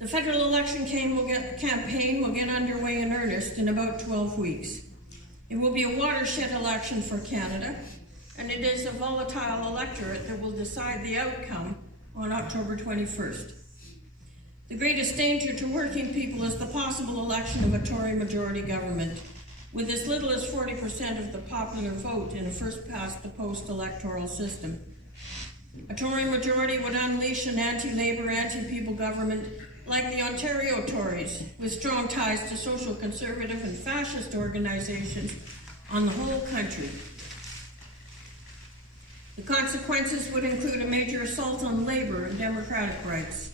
The federal election campaign will get underway in earnest in about 12 weeks. It will be a watershed election for Canada, and it is a volatile electorate that will decide the outcome on October 21st. The greatest danger to working people is the possible election of a Tory majority government, with as little as 40% of the popular vote in a first-past-the-post electoral system. A Tory majority would unleash an anti-Labour, anti-people government like the Ontario Tories, with strong ties to social conservative and fascist organizations on the whole country. The consequences would include a major assault on labor and democratic rights,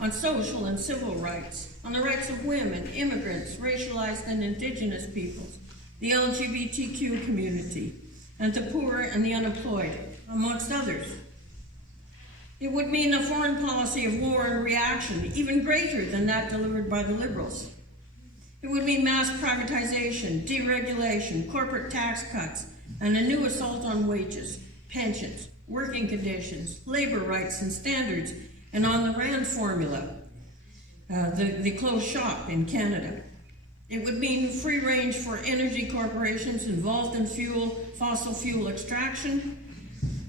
on social and civil rights, on the rights of women, immigrants, racialized and Indigenous peoples, the LGBTQ community, and the poor and the unemployed, amongst others. It would mean a foreign policy of war and reaction, even greater than that delivered by the Liberals. It would mean mass privatization, deregulation, corporate tax cuts, and a new assault on wages, pensions, working conditions, labor rights and standards, and on the RAND formula, the closed shop in Canada. It would mean free range for energy corporations involved in fossil fuel extraction,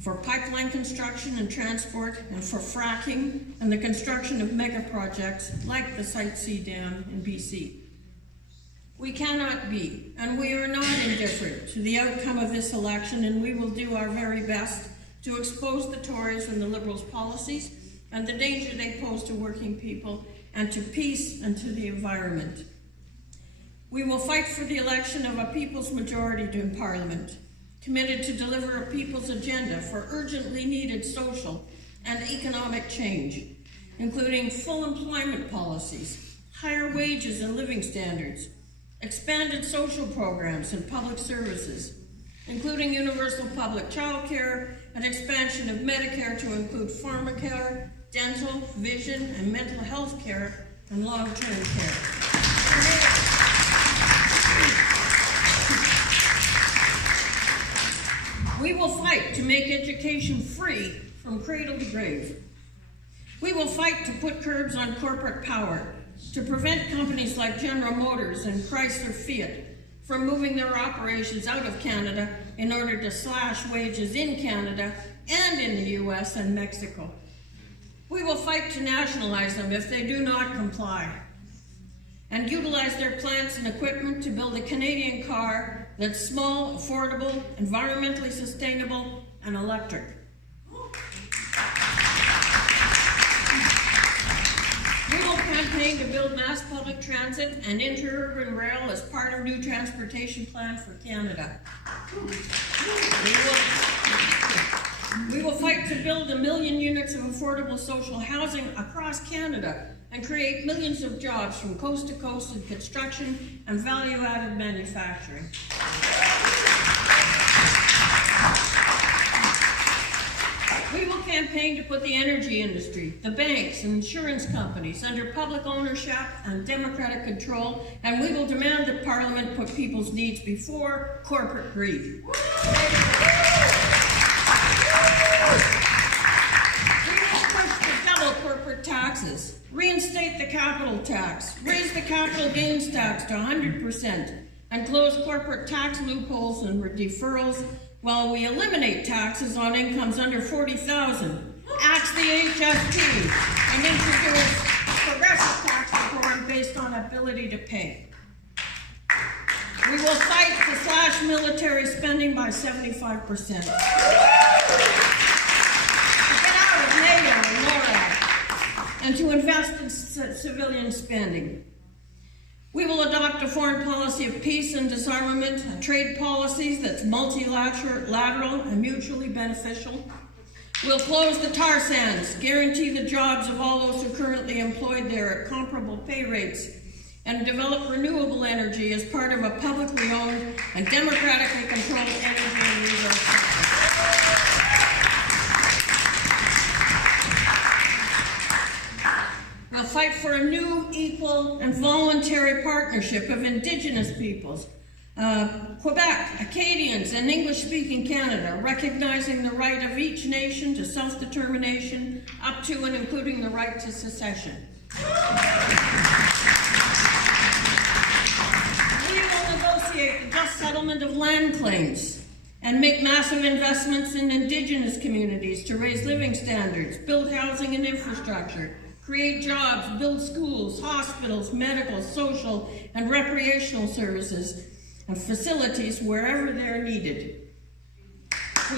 for pipeline construction and transport, and for fracking, and the construction of mega projects like the Site C Dam in BC. We cannot be, and we are not indifferent to the outcome of this election, and we will do our very best to expose the Tories and the Liberals' policies and the danger they pose to working people and to peace and to the environment. We will fight for the election of a people's majority in Parliament, committed to deliver a people's agenda for urgently needed social and economic change, including full employment policies, higher wages and living standards, expanded social programs and public services, including universal public child care and expansion of Medicare to include pharmacare, dental, vision, and mental health care and long-term care. We will fight to make education free from cradle to grave. We will fight to put curbs on corporate power, to prevent companies like General Motors and Chrysler Fiat from moving their operations out of Canada in order to slash wages in Canada and in the US and Mexico. We will fight to nationalize them if they do not comply, and utilize their plants and equipment to build a Canadian car that's small, affordable, environmentally sustainable, and electric. We will campaign to build mass public transit and interurban rail as part of new transportation plan for Canada. We will fight to build 1 million units of affordable social housing across Canada and create millions of jobs from coast to coast in construction and value-added manufacturing. We will campaign to put the energy industry, the banks and insurance companies under public ownership and democratic control, and we will demand that Parliament put people's needs before corporate greed. Taxes, reinstate the capital tax, raise the capital gains tax to 100%, and close corporate tax loopholes and deferrals while we eliminate taxes on incomes under $40,000, axe the HST, and introduce progressive tax reform based on ability to pay. We will fight to slash military spending by 75%. And to invest in civilian spending. We will adopt a foreign policy of peace and disarmament, and trade policies that's multilateral and mutually beneficial. We'll close the tar sands, guarantee the jobs of all those who are currently employed there at comparable pay rates, and develop renewable energy as part of a publicly owned and democratically controlled energy and resource sector. We'll fight for a new, equal, and voluntary partnership of Indigenous peoples, Quebec, Acadians, and English-speaking Canada, recognizing the right of each nation to self-determination, up to and including the right to secession. We will negotiate the just settlement of land claims and make massive investments in Indigenous communities to raise living standards, build housing and infrastructure, create jobs, build schools, hospitals, medical, social, and recreational services, and facilities wherever they're needed. We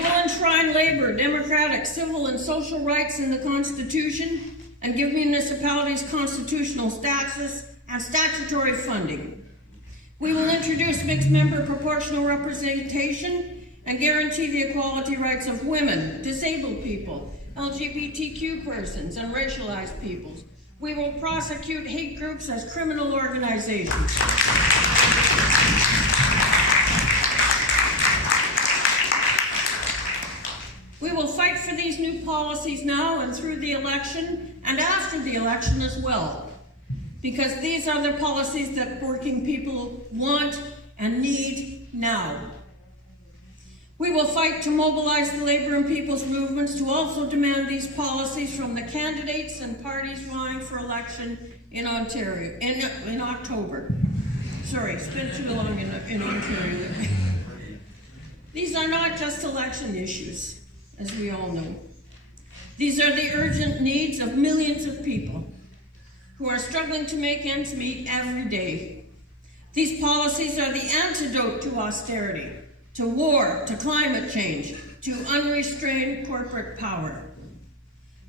will enshrine labor, democratic, civil, and social rights in the Constitution and give municipalities constitutional status and statutory funding. We will introduce mixed-member proportional representation and guarantee the equality rights of women, disabled people, LGBTQ persons, and racialized peoples. We will prosecute hate groups as criminal organizations. We will fight for these new policies now and through the election and after the election as well, because these are the policies that working people want and need now. We will fight to mobilize the labor and people's movements to also demand these policies from the candidates and parties vying for election in Ontario, in October. Sorry, it's been too long in Ontario. These are not just election issues, as we all know. These are the urgent needs of millions of people who are struggling to make ends meet every day. These policies are the antidote to austerity, to war, to climate change, to unrestrained corporate power.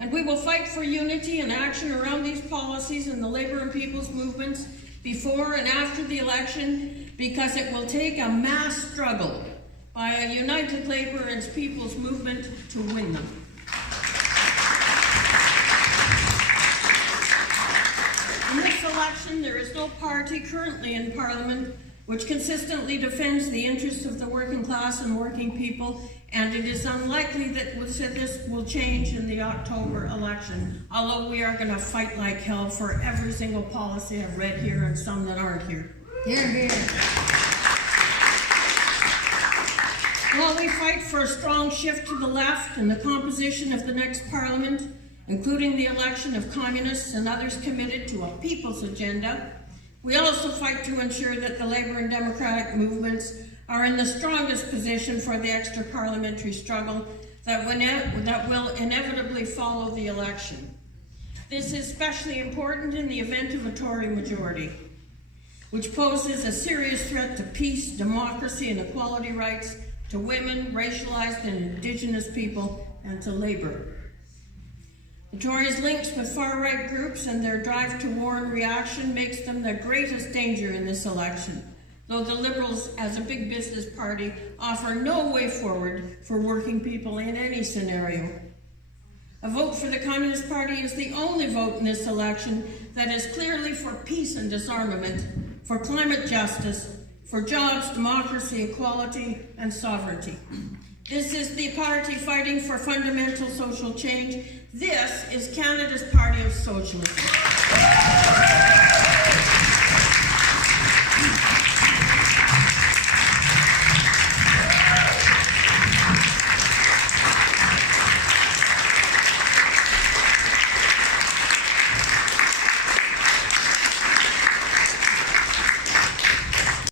And we will fight for unity and action around these policies in the labor and people's movements before and after the election, because it will take a mass struggle by a united labor and people's movement to win them. In this election, there is no party currently in Parliament which consistently defends the interests of the working class and working people, and it is unlikely that this will change in the October election, although we are going to fight like hell for every single policy I've read here and some that aren't here. Hear, hear. While we fight for a strong shift to the left in the composition of the next Parliament, including the election of communists and others committed to a people's agenda, we also fight to ensure that the labor and democratic movements are in the strongest position for the extra-parliamentary struggle that will inevitably follow the election. This is especially important in the event of a Tory majority, which poses a serious threat to peace, democracy, and equality rights to women, racialized and Indigenous people, and to labor. The Tories' links with far-right groups and their drive to war and reaction makes them the greatest danger in this election, though the Liberals, as a big business party, offer no way forward for working people in any scenario. A vote for the Communist Party is the only vote in this election that is clearly for peace and disarmament, for climate justice, for jobs, democracy, equality, and sovereignty. This is the party fighting for fundamental social change. This is Canada's Party of Socialism.